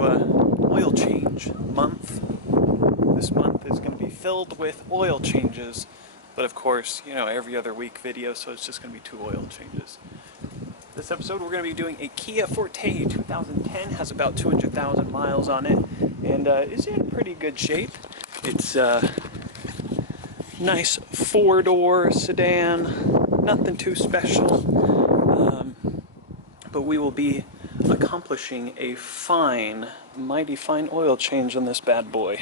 oil change month. This month is going to be filled with oil changes, but of course, you know, every other week video, so it's just going to be 2 oil changes. This episode we're going to be doing a Kia Forte 2010, has about 200,000 miles on it, and is in pretty good shape. It's a nice 4-door sedan, nothing too special, but we will be accomplishing a fine, mighty fine oil change on this bad boy.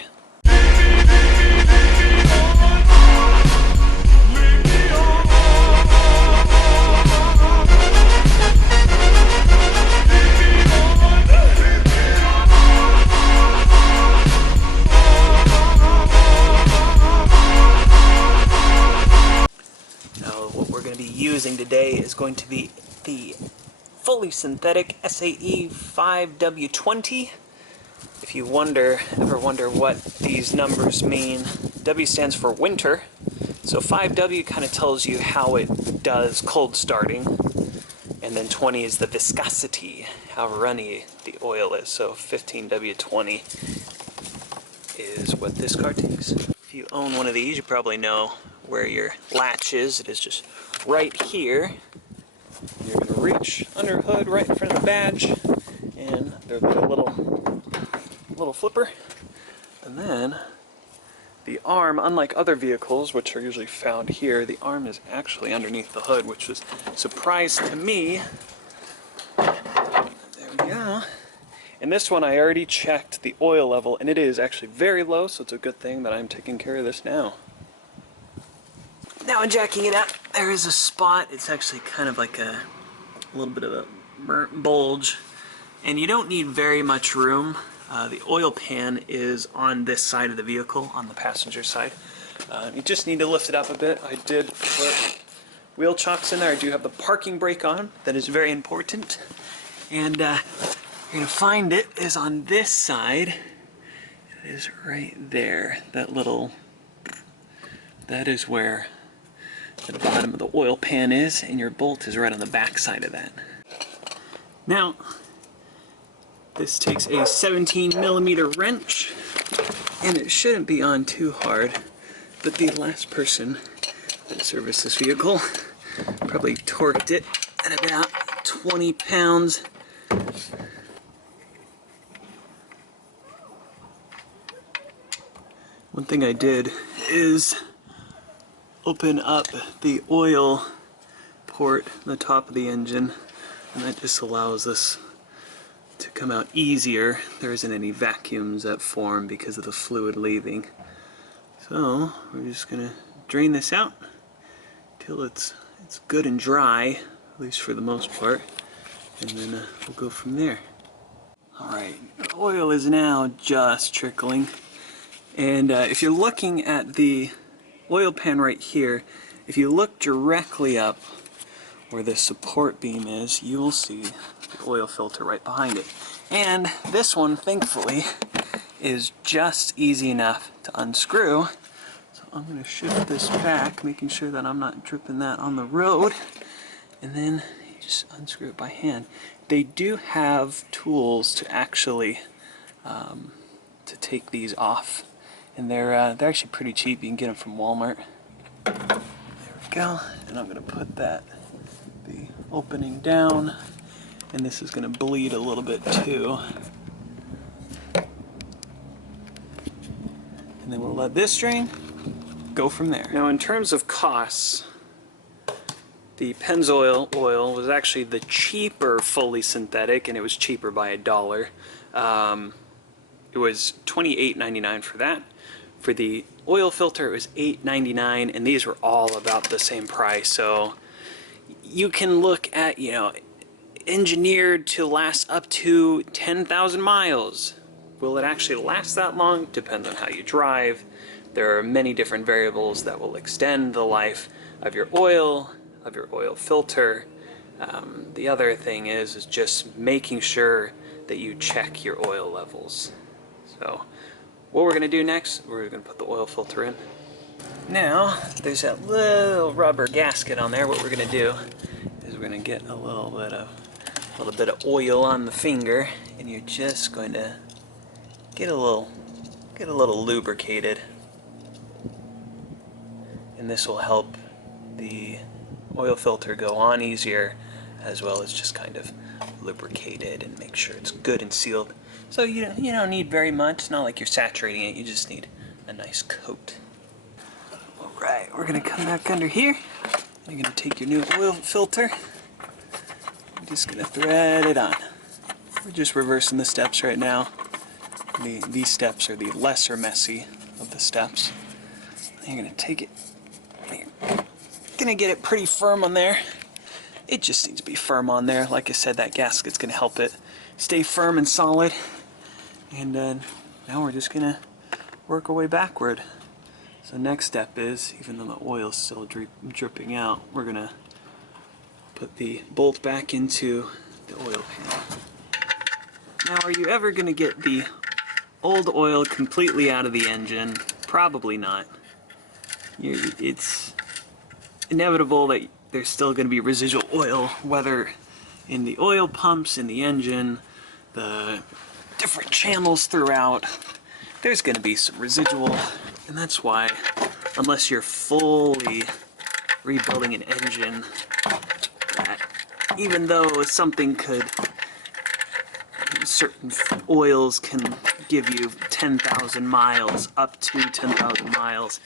What we're going to be using today is going to be the fully synthetic SAE 5W20. If you ever wonder what these numbers mean, W stands for winter, so 5W kind of tells you how it does cold starting, and then 20 is the viscosity, how runny the oil is, so 15W20 is what this car takes. If you own one of these, you probably know where your latch is. It is just right here. You're going to reach under the hood right in front of the badge, and there'll be a little flipper. And then the arm, unlike other vehicles, which are usually found here, the arm is actually underneath the hood, which was a surprise to me. There we go. And this one I already checked the oil level, and it is actually very low, so it's a good thing that I'm taking care of this now. Now in jacking it out, there is a spot. It's actually kind of like a little bit of a bulge, and you don't need very much room. The oil pan is on this side of the vehicle, on the passenger side. You just need to lift it up a bit. I did put wheel chocks in there. I do have the parking brake on. That is very important. And you're going to find it is on this side. It is right there. That is where the bottom of the oil pan is, and your bolt is right on the back side of that. Now, this takes a 17mm wrench, and it shouldn't be on too hard, but the last person that serviced this vehicle probably torqued it at about 20 pounds. One thing I did is open up the oil port on the top of the engine, and that just allows this to come out easier. There isn't any vacuums that form because of the fluid leaving. So we're just gonna drain this out till it's good and dry, at least for the most part, and then we'll go from there. Alright, the oil is now just trickling, and if you're looking at the oil pan right here, if you look directly up where the support beam is, you will see the oil filter right behind it. And this one, thankfully, is just easy enough to unscrew. So I'm going to shift this back, making sure that I'm not dripping that on the road. And then you just unscrew it by hand. They do have tools to actually to take these off. And they're actually pretty cheap. You can get them from Walmart. There we go. And I'm going to put the opening down. And this is going to bleed a little bit too. And then we'll let this drain, go from there. Now in terms of costs, the Penzoil oil was actually the cheaper fully synthetic, and it was cheaper by $1. It was $28.99 for that. For the oil filter, it was $8.99, and these were all about the same price. So you can look at, you know, engineered to last up to 10,000 miles. Will it actually last that long? Depends on how you drive. There are many different variables that will extend the life of your oil filter. The other thing is just making sure that you check your oil levels. So what we're going to do next, we're going to put the oil filter in. Now, there's that little rubber gasket on there. What we're going to do is we're going to get a little bit of A little bit of oil on the finger, and you're just going to get a little lubricated. And this will help the oil filter go on easier, as well as just kind of lubricate it and make sure it's good and sealed. So you don't need very much. It's not like you're saturating it. You just need a nice coat. All right, we're gonna come back under here. You're gonna take your new oil filter. You're just gonna thread it on. We're just reversing the steps right now. These steps are the lesser messy of the steps. You're gonna take it. You're gonna get it pretty firm on there. It just needs to be firm on there. Like I said, that gasket's gonna help it stay firm and solid. And now we're just gonna work our way backward. So next step is, even though the oil's still dripping out, we're gonna put the bolt back into the oil pan. Now, are you ever gonna get the old oil completely out of the engine? Probably not. It's inevitable that there's still going to be residual oil, whether in the oil pumps, in the engine, the different channels throughout. There's going to be some residual, and that's why, unless you're fully rebuilding an engine, that even though something could, certain oils can give you 10,000 miles, up to 10,000 miles.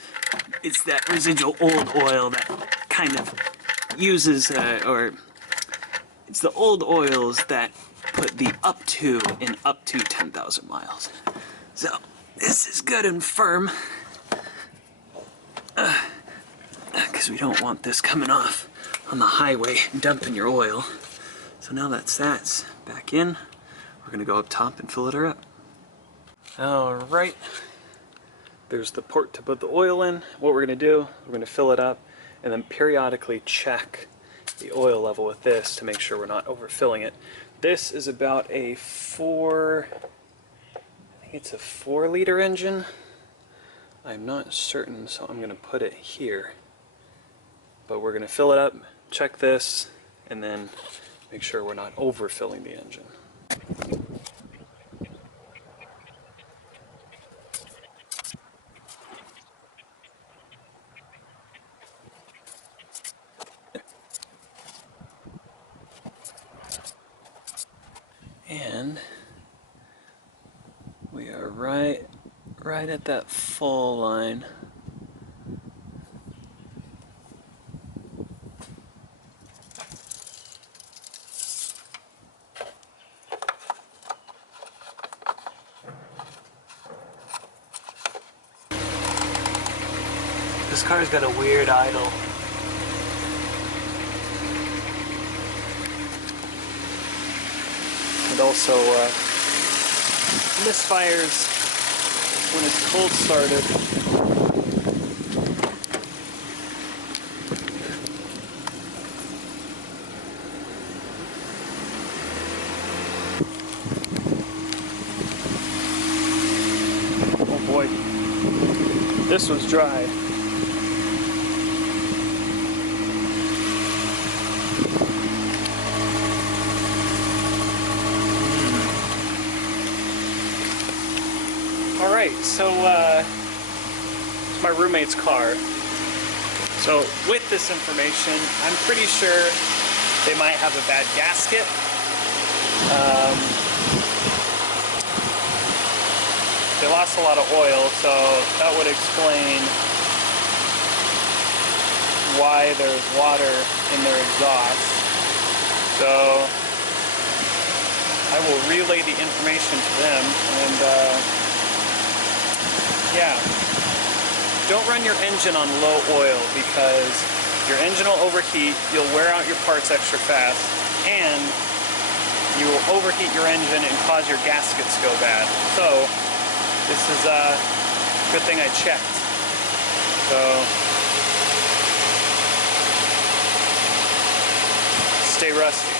It's that residual old oil that kind of uses, or it's the old oils that put the up to in up to 10,000 miles. So this is good and firm, because we don't want this coming off on the highway dumping your oil. So now that's back in. We're going to go up top and fill it up. Alright, there's the port to put the oil in. What we're going to do, we're going to fill it up and then periodically check the oil level with this to make sure we're not overfilling it. This is about a 4 liter engine. I'm not certain, so I'm going to put it here. But we're going to fill it up, check this, and then make sure we're not overfilling the engine. And we are right at that full line. This car's got a weird idle. It also misfires when it's cold started. Oh boy, this was dry. Alright, so it's my roommate's car. So with this information, I'm pretty sure they might have a bad gasket. They lost a lot of oil, so that would explain why there's water in their exhaust. So I will relay the information to them, and yeah, don't run your engine on low oil, because your engine will overheat, you'll wear out your parts extra fast, and you will overheat your engine and cause your gaskets to go bad. So this is a good thing I checked. So stay rusty.